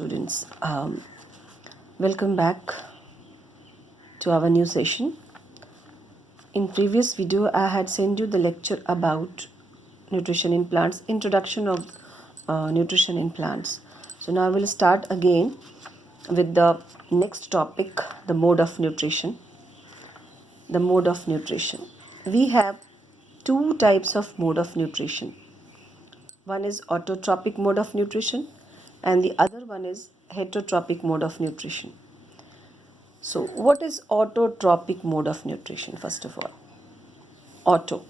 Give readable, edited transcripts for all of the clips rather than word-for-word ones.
students. Welcome back to our new session. In previous video, I had sent you the lecture about nutrition in plants, introduction of nutrition in plants. So now I will start again with the next topic, the mode of nutrition. The mode of nutrition. We have two types of mode of nutrition. One is autotropic mode of nutrition and the other one is heterotropic mode of nutrition. So what is autotropic mode of nutrition first of all? Auto.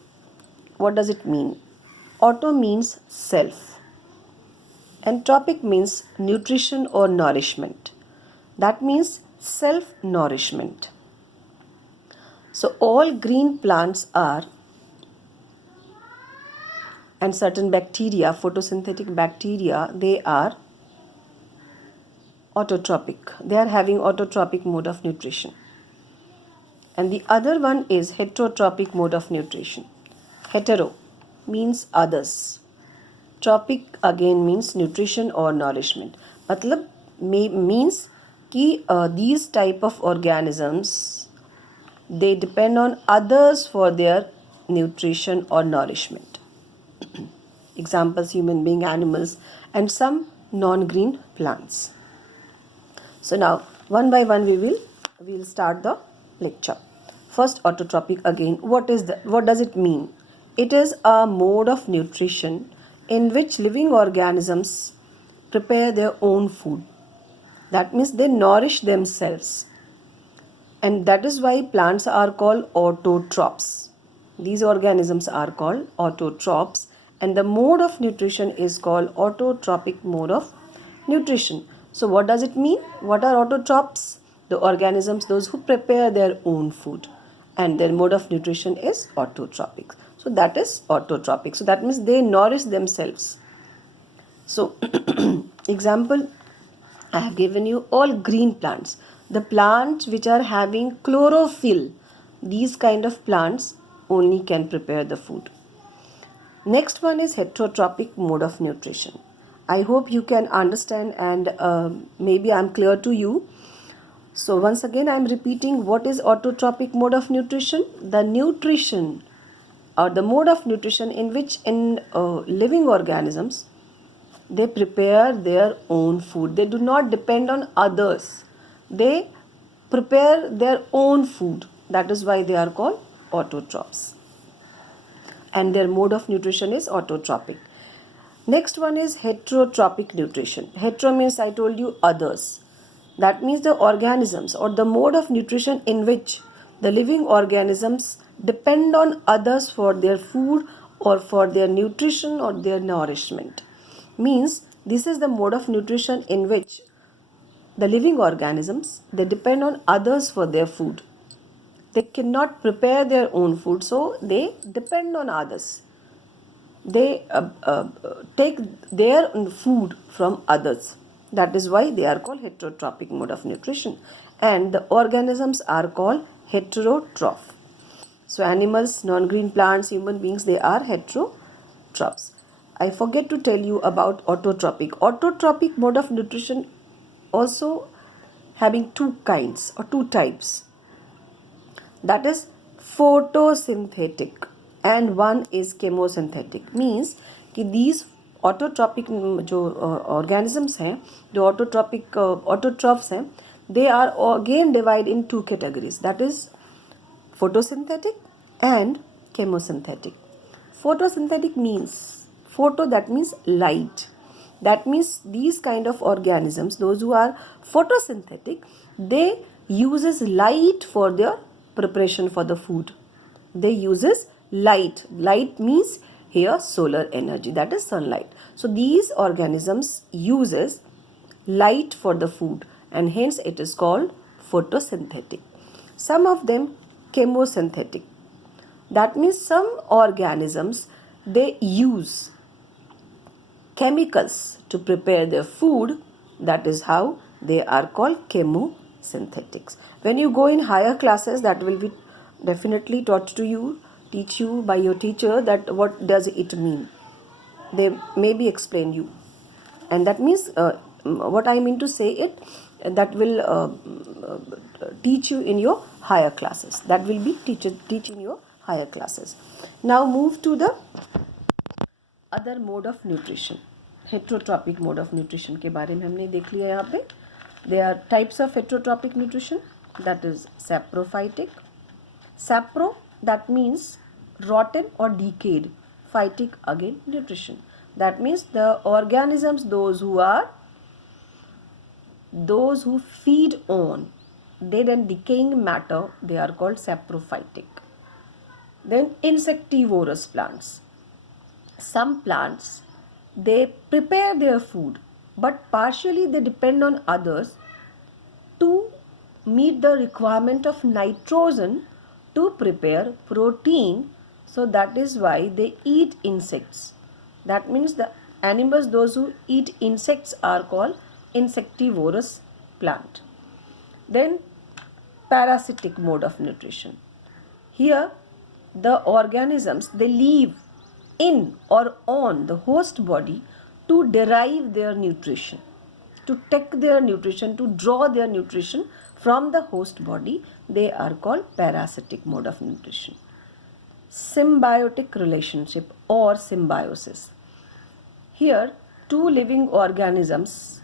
What does it mean? Auto means self and tropic means nutrition or nourishment. That means self-nourishment. So all green plants are, and certain bacteria, photosynthetic bacteria, they are autotropic. They are having autotropic mode of nutrition. And the other one is heterotropic mode of nutrition. Hetero means others. Tropic again means nutrition or nourishment. Matlab means कि these type of organisms, they depend on others for their nutrition or nourishment. Examples: human being, animals, and some non-green plants. So now one by one we will start the lecture. First, autotropic again. What does it mean? It is a mode of nutrition in which living organisms prepare their own food. That means they nourish themselves. And that is why plants are called autotrophs. These organisms are called autotrophs, and the mode of nutrition is called autotropic mode of nutrition. So what does it mean? What are autotrophs? The organisms, those who prepare their own food, and their mode of nutrition is autotropic. So that is autotropic. So that means they nourish themselves. So example, I have given you all green plants. The plants which are having chlorophyll, these kind of plants only can prepare the food. Next one is heterotropic mode of nutrition. I hope you can understand and maybe I am clear to you. So once again I am repeating, what is autotropic mode of nutrition? The nutrition or the mode of nutrition in which living organisms, they prepare their own food. They do not depend on others. They prepare their own food. That is why they are called autotrophs. And their mode of nutrition is autotropic. Next one is heterotropic nutrition. Hetero means, I told you, others. That means the organisms or the mode of nutrition in which the living organisms depend on others for their food or for their nutrition or their nourishment. Means this is the mode of nutrition in which the living organisms, they depend on others for their food. They cannot prepare their own food, so they depend on others. They take their food from others. That is why they are called heterotropic mode of nutrition. And the organisms are called heterotroph. So animals, non-green plants, human beings, they are heterotrophs. I forget to tell you about autotropic. Autotropic mode of nutrition also having two kinds or two types. That is photosynthetic and one is chemosynthetic. Means कि these autotropic जो organisms हैं, जो autotrophs हैं, they are again divided in two categories. That is photosynthetic and chemosynthetic. Photosynthetic means photo, that means light. That means these kind of organisms, those who are photosynthetic, they uses light for their preparation for the food. They uses light. Light means here solar energy, that is sunlight. So these organisms uses light for the food and hence it is called photosynthetic. Some of them chemosynthetic. That means some organisms, they use chemicals to prepare their food. That is how they are called chemosynthetics. When you go in higher classes, that will be definitely taught to you, teach you by your teacher, that what does it mean. They maybe explain you. And that means what I mean to say it, that will teach you in your higher classes. That will be teach in your higher classes. Now move to the other mode of nutrition. Heterotopic mode of nutrition के बारे में हमने देख लिया यहाँ पे. There are types of heterotopic nutrition, that is saprophytic. Sapro, that means rotten or decayed. Phytic, again nutrition. That means the organisms, those who feed on dead and decaying matter, they are called saprophytic. Then insectivorous plants. Some plants, they prepare their food, but partially they depend on others to meet the requirement of nitrogen to prepare protein. So that is why they eat insects. That means the animals, those who eat insects, are called insectivorous plant. Then parasitic mode of nutrition. Here the organisms, they live in or on the host body to derive their nutrition, to take their nutrition, to draw their nutrition from the host body. They are called parasitic mode of nutrition. Symbiotic relationship or symbiosis. Here two living organisms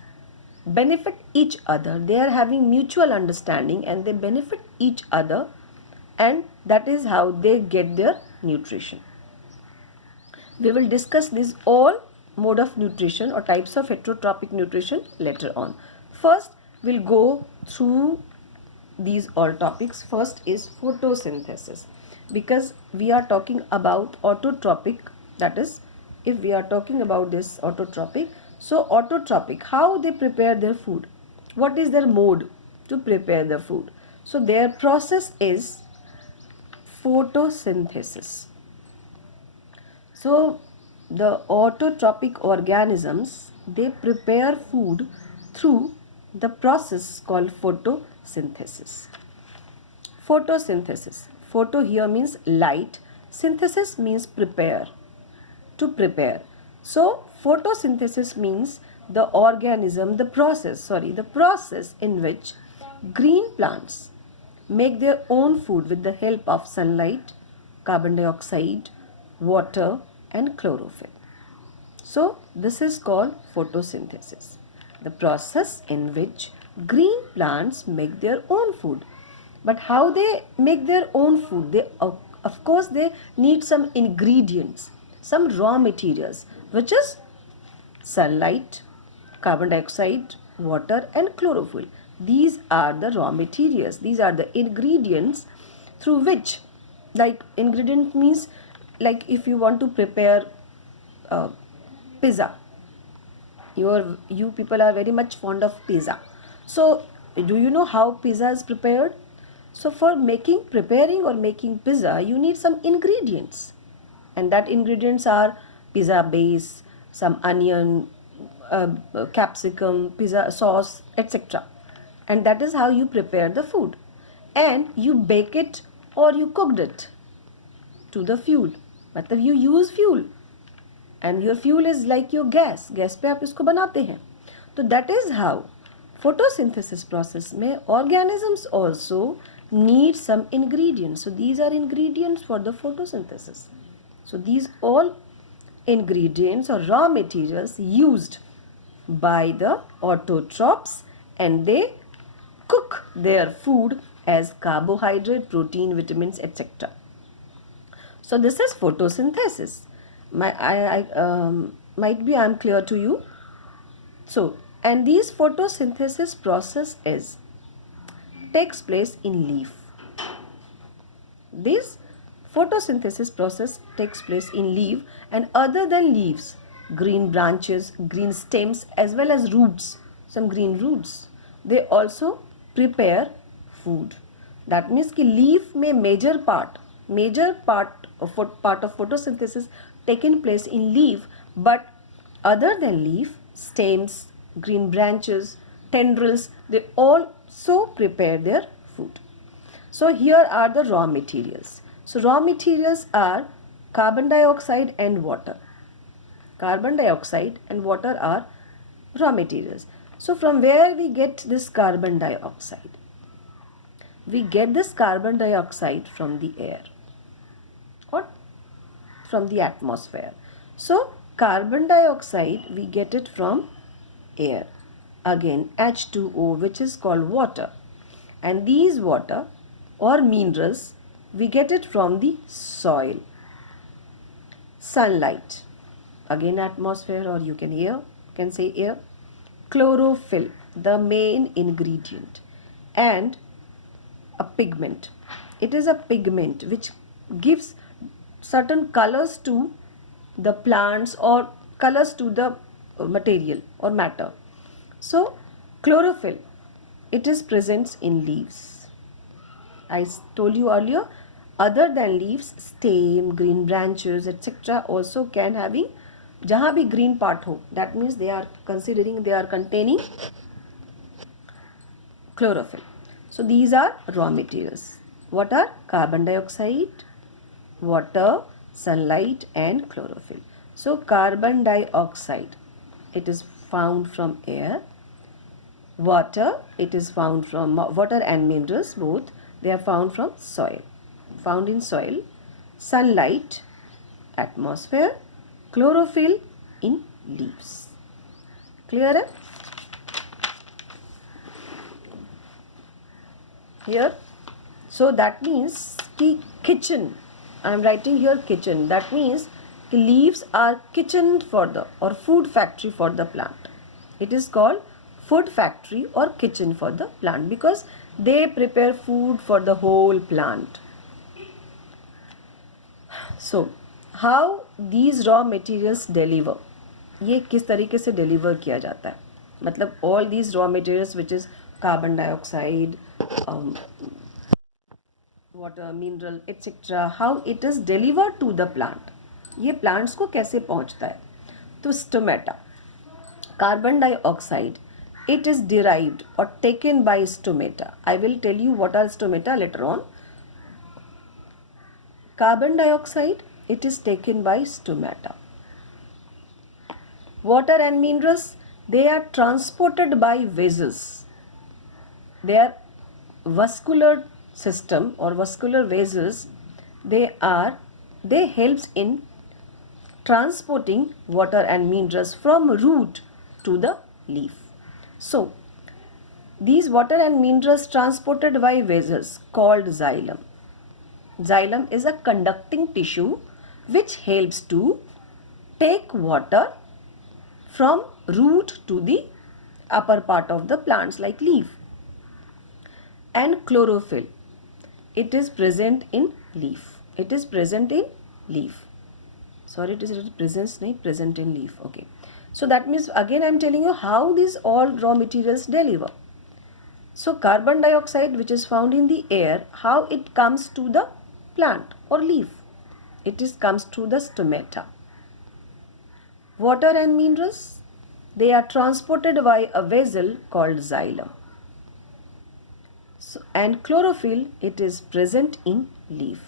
benefit each other. They are having mutual understanding and they benefit each other, and that is how they get their nutrition. We will discuss these all mode of nutrition or types of heterotopic nutrition later on. First, we'll go through these all topics. First is photosynthesis, because we are talking about autotropic, that is, if we are talking about this autotropic, so autotropic, how they prepare their food, what is their mode to prepare the food. So their process is photosynthesis. So the autotropic organisms, they prepare food through the process called photosynthesis. Photosynthesis. Photo here means light. Synthesis means prepare. To prepare. So photosynthesis means the organism, the process in which green plants make their own food with the help of sunlight, carbon dioxide, water and chlorophyll. So this is called photosynthesis, the process in which green plants make their own food. But how they make their own food? They, of course, they need some ingredients, some raw materials, which is sunlight, carbon dioxide, water and chlorophyll. These are the raw materials. These are the ingredients through which, like ingredient means, like if you want to prepare pizza, you people are very much fond of pizza. So do you know how pizza is prepared? So for preparing or making pizza, you need some ingredients, and that ingredients are pizza base, some onion, capsicum, pizza sauce, etc. And that is how you prepare the food, and you bake it or you cooked it to the fuel. मतलब you use fuel, and your fuel is like your gas पे आप इसको बनाते हैं. तो that is how photosynthesis process में organisms also need some ingredients. So these are ingredients for the photosynthesis. So these all ingredients or raw materials used by the autotrophs, and they cook their food as carbohydrate, protein, vitamins, etc. So this is photosynthesis. Might be I am clear to you. So, and this photosynthesis process takes place in leaf. This photosynthesis process takes place in leaf, and other than leaves, green branches, green stems, as well as roots, some green roots, they also prepare food. That means कि leaf में major part of photosynthesis taken place in leaf, but other than leaf, stems, green branches, tendrils, they also prepare their food. So here are the raw materials. So raw materials are carbon dioxide and water. Carbon dioxide and water are raw materials. So from where we get this carbon dioxide? We get this carbon dioxide from the air or from the atmosphere. So carbon dioxide we get it from air. Again H2O, which is called water, and these water or minerals we get it from the soil. Sunlight, again atmosphere, or you can say air. Chlorophyll, the main ingredient, and a pigment. It is a pigment which gives certain colors to the plants or colors to the material or matter. So chlorophyll, it is present in leaves. I told you earlier, other than leaves, stem, green branches, etc. also can having, जहाँ भी green part हो, that means they are containing chlorophyll. So these are raw materials. What are? Carbon dioxide, water, sunlight, and chlorophyll. So carbon dioxide, it is found from air. Water, it is found from water and minerals both. They are found from soil. Found in soil. Sunlight, atmosphere. Chlorophyll in leaves. Clear? Here. So that means the kitchen. I am writing here kitchen. That means the leaves are kitchen for the or food factory for the plant. It is called food factory or kitchen for the plant because they prepare food for the whole plant. So how these raw materials deliver? ये किस तरीके से deliver किया जाता है? मतलब all these raw materials which is carbon dioxide, water, mineral, etc. how it is delivered to the plant? ये plants को कैसे पहुंचता है? तो stomata, carbon dioxide, it is derived or taken by stomata. I will tell you what are stomata later on. Carbon dioxide, it is taken by stomata. Water and minerals, they are transported by vessels. Their vascular system or vascular vessels, they helps in transporting water and minerals from root to the leaf. So these water and minerals transported by vessels called xylem. Xylem is a conducting tissue which helps to take water from root to the upper part of the plants like leaf. And chlorophyll, it is present in leaf. It is present in leaf. Sorry, it is present in leaf. Okay. So that means again I am telling you how these all raw materials deliver. So carbon dioxide which is found in the air, how it comes to the plant or leaf? It comes through the stomata. Water and minerals, they are transported by a vessel called xylem. So, and chlorophyll, it is present in leaf.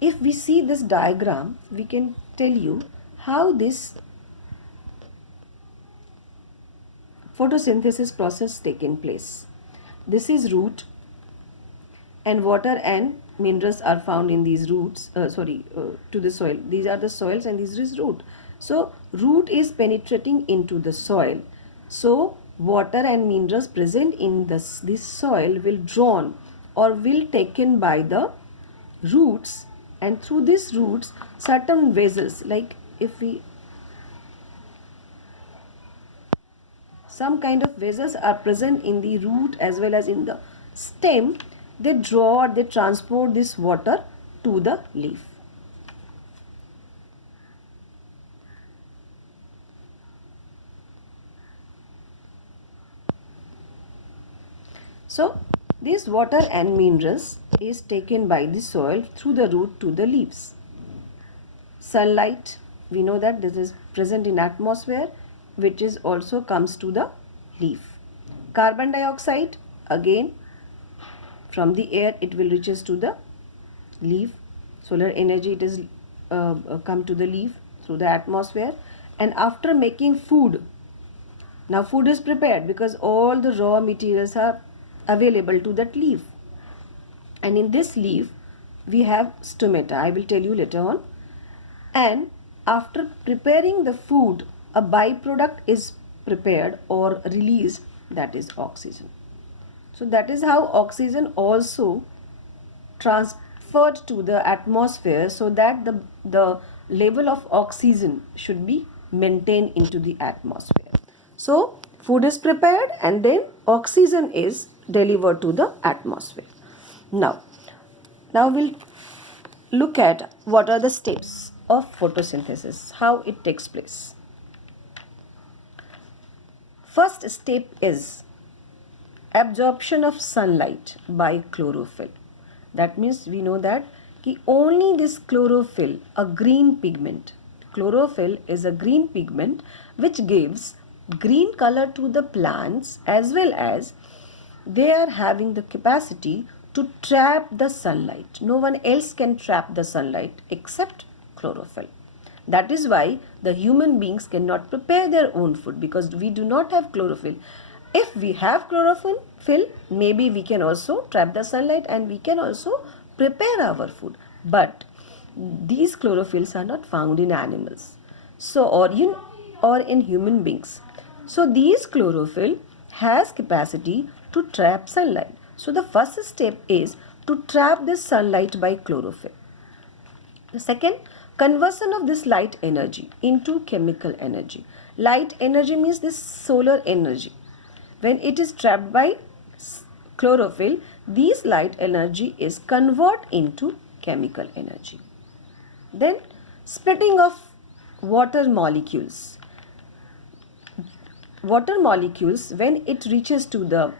If we see this diagram, we can tell you how this photosynthesis process taking place. This is root, and water and minerals are found in these roots, to the soil. These are the soils and this is root. So root is penetrating into the soil. So water and minerals present in this soil will drawn or will taken by the roots, and through these roots certain vessels, like if we some kind of vessels are present in the root as well as in the stem, they draw or they transport this water to the leaf. So this water and minerals is taken by the soil through the root to the leaves. Sunlight, we know that this is present in atmosphere, which is also comes to the leaf. Carbon dioxide, again from the air it will reaches to the leaf. Solar energy, it is come to the leaf through the atmosphere, and after making food Now food is prepared because all the raw materials are available to that leaf. And in this leaf, we have stomata. I will tell you later on. And after preparing the food, a byproduct is prepared or released, that is oxygen. So that is how oxygen also transferred to the atmosphere, so that the level of oxygen should be maintained into the atmosphere. So food is prepared and then oxygen is delivered to the atmosphere. Now we'll look at what are the steps of photosynthesis, how it takes place. First step is absorption of sunlight by chlorophyll. That means we know that only this chlorophyll, a green pigment, chlorophyll is a green pigment which gives green color to the plants, as well as they are having the capacity to trap the sunlight. No one else can trap the sunlight except chlorophyll. That is why the human beings cannot prepare their own food, because we do not have chlorophyll. If we have chlorophyll, maybe we can also trap the sunlight and we can also prepare our food. But these chlorophylls are not found in animals, so or in human beings. So these chlorophyll has capacity to trap sunlight. So the first step is to trap this sunlight by chlorophyll. The second, conversion of this light energy into chemical energy. Light energy means this solar energy. When it is trapped by chlorophyll, this light energy is converted into chemical energy. Then splitting of water molecules. Water molecules, when it reaches to the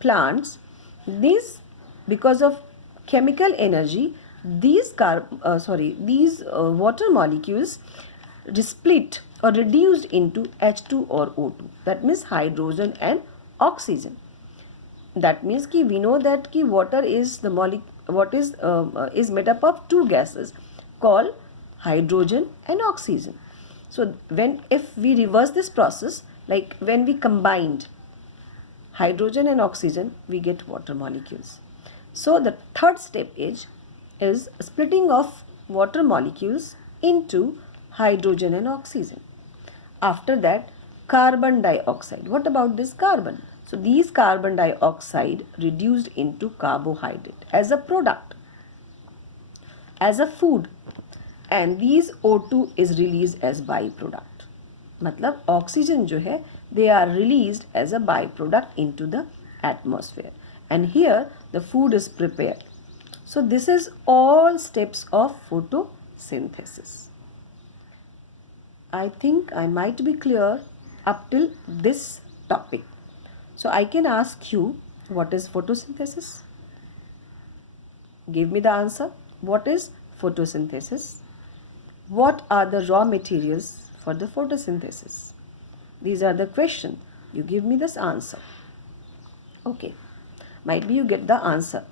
plants, these, because of chemical energy, these water molecules split or reduced into H2 or O2. That means hydrogen and oxygen. That means we know that water is is made up of two gases called hydrogen and oxygen. So if we reverse this process, like when we combined hydrogen and oxygen, we get water molecules. So the third step is splitting of water molecules into hydrogen and oxygen. After that, carbon dioxide. What about this carbon? So these carbon dioxide reduced into carbohydrate as a product, as a food, and these O2 is released as byproduct. मतलब oxygen जो है, they are released as a byproduct into the atmosphere, and here the food is prepared. So this is all steps of photosynthesis. I think I might be clear up till this topic. So I can ask you, what is photosynthesis? Give me the answer. What is photosynthesis? What are the raw materials for the photosynthesis? These are the questions. You give me this answer. Okay. Might be you get the answer.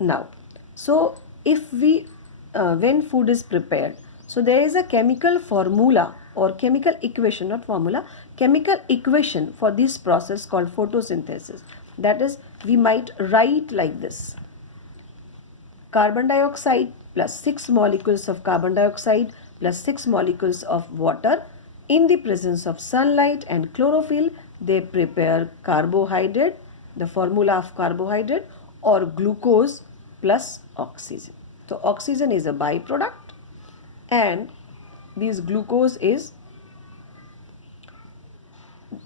Now, so if we, when food is prepared, so there is a chemical formula or chemical equation, not formula, chemical equation for this process called photosynthesis. That is, we might write like this: carbon dioxide plus 6 molecules of carbon dioxide plus 6 molecules of water in the presence of sunlight and chlorophyll, they prepare carbohydrate, the formula of carbohydrate, or glucose plus oxygen. So oxygen is a byproduct, and this glucose is,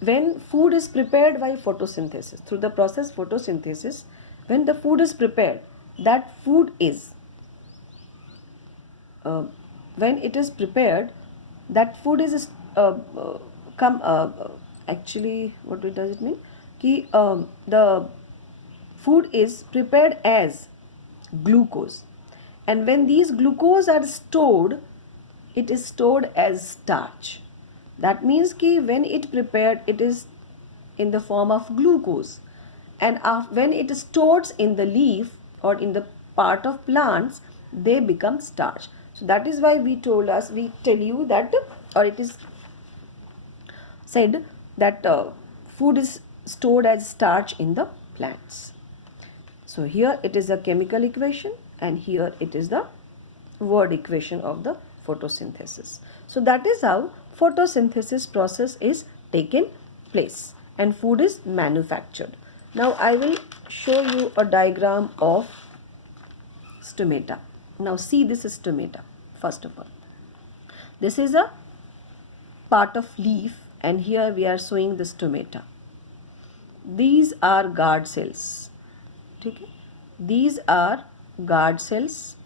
when food is prepared by photosynthesis, through the process photosynthesis, when the food is prepared, that food is, when it is prepared, that food is actually, what does it mean? The food is prepared as glucose, and when these glucose are stored, it is stored as starch. That means when it prepared, it is in the form of glucose, and when it is stored in the leaf or in the part of plants, they become starch. So that is why we tell you that, or it is said, that food is stored as starch in the plants. So here it is a chemical equation and here it is the word equation of the photosynthesis. So that is how photosynthesis process is taken place and food is manufactured. Now I will show you a diagram of stomata. Now see, this is stomata first of all. This is a part of leaf and here we are showing the stomata. These are guard cells. Okay? These are guard cells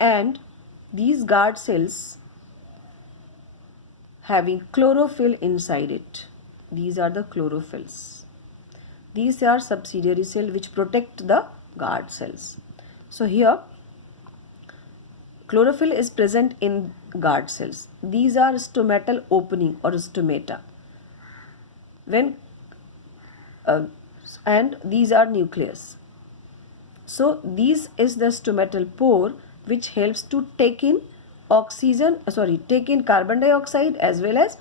and these guard cells having chlorophyll inside it. These are the chlorophylls. These are subsidiary cells which protect the guard cells. So here chlorophyll is present in guard cells. These are stomatal opening or stomata. And these are nucleus. So this is the stomatal pore which helps to take in carbon dioxide as well as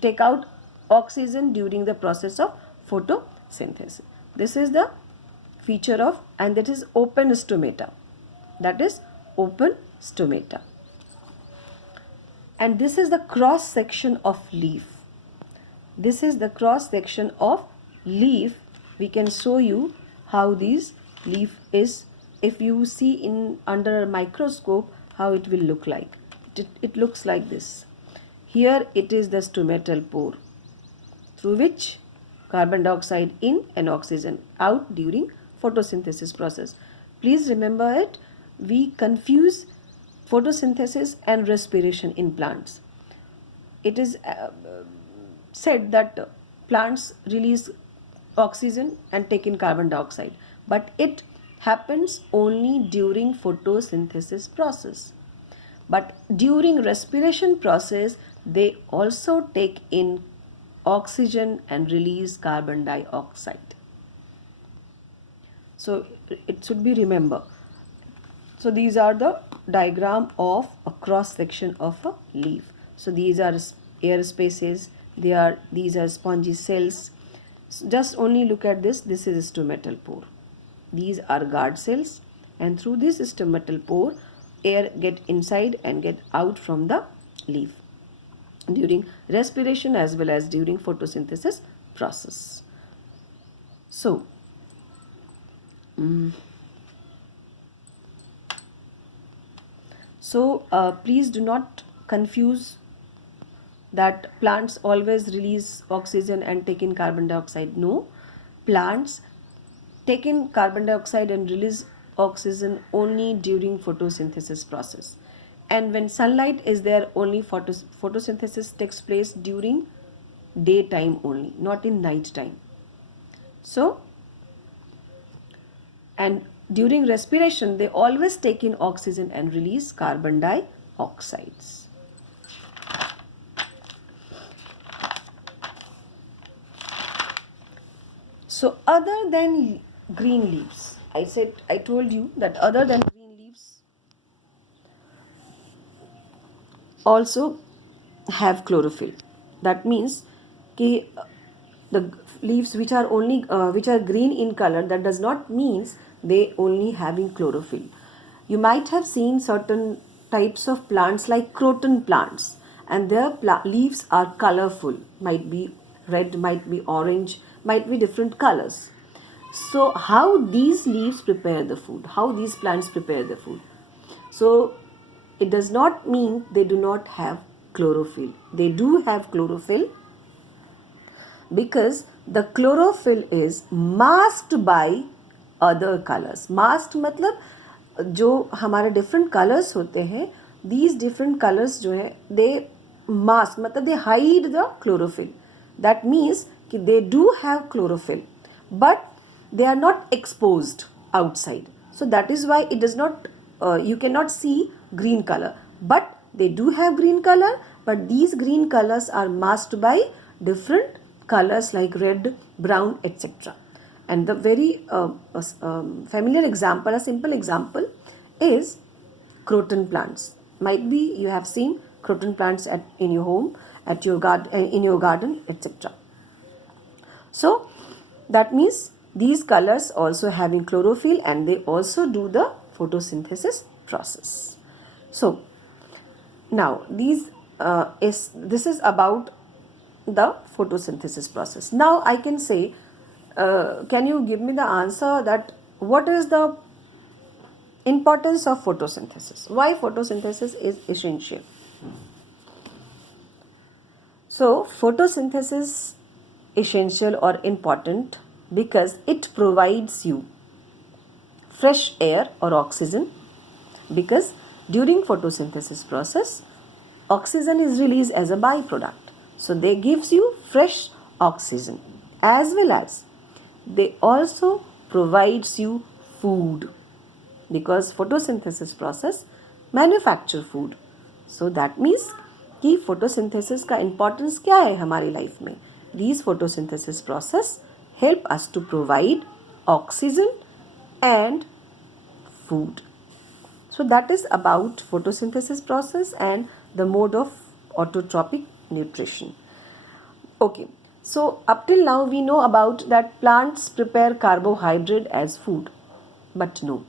take out oxygen during the process of photosynthesis. This is the feature of, and that is open stomata. That is open stomata. And this is the cross section of leaf. This is the cross section of leaf. We can show you how this leaf is, if you see in under a microscope, how it will look like. It looks like this. Here it is the stomatal pore through which carbon dioxide in and oxygen out during photosynthesis process. Please remember it. We confuse photosynthesis and respiration in plants. It is said that plants release oxygen and take in carbon dioxide, but it happens only during photosynthesis process. But during respiration process, they also take in oxygen and release carbon dioxide. So it should be remembered. So these are the diagram of a cross section of a leaf. So these are air spaces, these are spongy cells. So just only look at this. This is stomatal pore. These are guard cells, and through this stomatal pore, air get inside and get out from the leaf during respiration as well as during photosynthesis process. So please do not confuse that plants always release oxygen and take in carbon dioxide. No, plants take in carbon dioxide and release oxygen only during photosynthesis process. And when sunlight is there, only photosynthesis takes place during daytime only, not in night time. So, and during respiration, they always take in oxygen and release carbon dioxides. So other than green leaves, I told you that other than green leaves also have chlorophyll. That means the leaves which are green in color, that does not means they only having chlorophyll. You might have seen certain types of plants like croton plants, and their leaves are colorful, might be red, might be orange, might be different colors. So how these leaves prepare the food, how these plants prepare the food? So it does not mean they do not have chlorophyll. They do have chlorophyll, because the chlorophyll is masked by other colors. Masked मतलब जो हमारे different colors होते हैं, these different colors जो है, they mask मतलब they hide the chlorophyll. That means कि they do have chlorophyll, but they are not exposed outside. So that is why it does not, you cannot see green color. But they do have green color, but these green colors are masked by different colors like red, brown, etc. And the very familiar example, a simple example, is croton plants. Might be you have seen croton plants in your home, at your in your garden, etc. So that means these colors also having chlorophyll, and they also do the photosynthesis process. So now this is about the photosynthesis process. Now I can say, can you give me the answer that what is the importance of photosynthesis? Why photosynthesis is essential? So photosynthesis essential or important because it provides you fresh air or oxygen, because during photosynthesis process oxygen is released as a byproduct. So they gives you fresh oxygen, as well as they also provides you food, because photosynthesis process manufacture food. So that means कि photosynthesis का importance क्या है हमारी life में? These photosynthesis process help us to provide oxygen and food. So that is about photosynthesis process and the mode of autotropic nutrition. Okay, so up till now we know about that plants prepare carbohydrate as food, but no.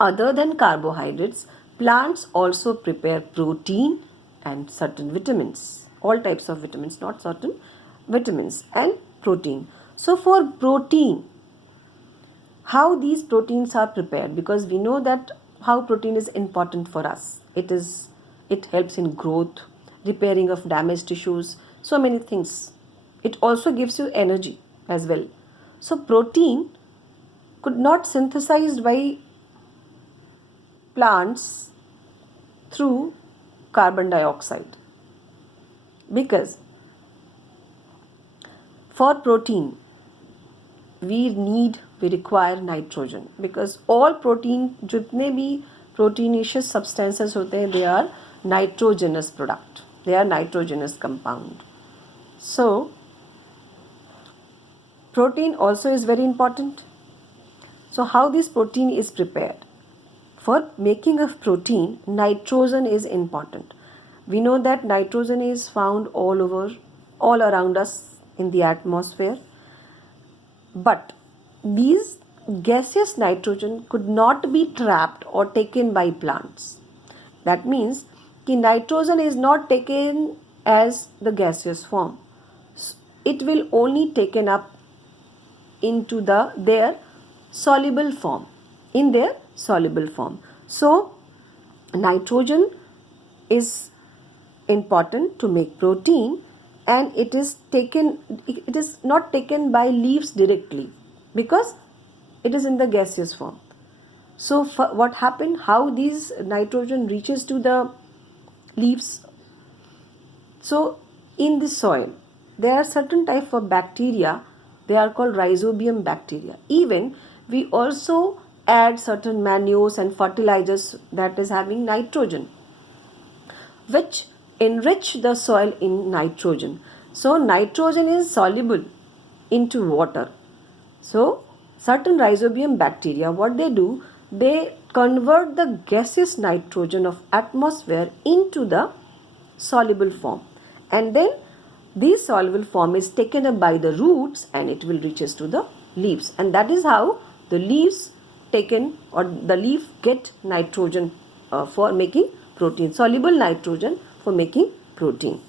Other than carbohydrates, plants also prepare protein and certain vitamins, all types of vitamins, not certain vitamins and protein. So for protein, how these proteins are prepared, because we know that how protein is important for us. It helps in growth, repairing of damaged tissues, so many things. It also gives you energy as well. So protein could not synthesized by plants through carbon dioxide, because for protein we require nitrogen, because all protein जितने भी proteinaceous substances होते हैं, they are nitrogenous product, they are nitrogenous compound. So protein also is very important. So how this protein is prepared? For making of protein, nitrogen is important. We know that nitrogen is found all around us in the atmosphere. But these gaseous nitrogen could not be trapped or taken by plants. That means कि nitrogen is not taken as the gaseous form. It will only taken up into their soluble form, in their soluble form. So nitrogen is important to make protein, and it is not taken by leaves directly, because it is in the gaseous form. So what happened, how these nitrogen reaches to the leaves? So in the soil there are certain type of bacteria, they are called rhizobium bacteria. Even we also add certain manures and fertilizers that is having nitrogen, which enrich the soil in nitrogen. So nitrogen is soluble into water. So certain rhizobium bacteria, what they do, they convert the gaseous nitrogen of atmosphere into the soluble form, and then this soluble form is taken up by the roots and it will reaches to the leaves, and that is how the leaves the leaf get nitrogen for making protein, soluble nitrogen for making protein.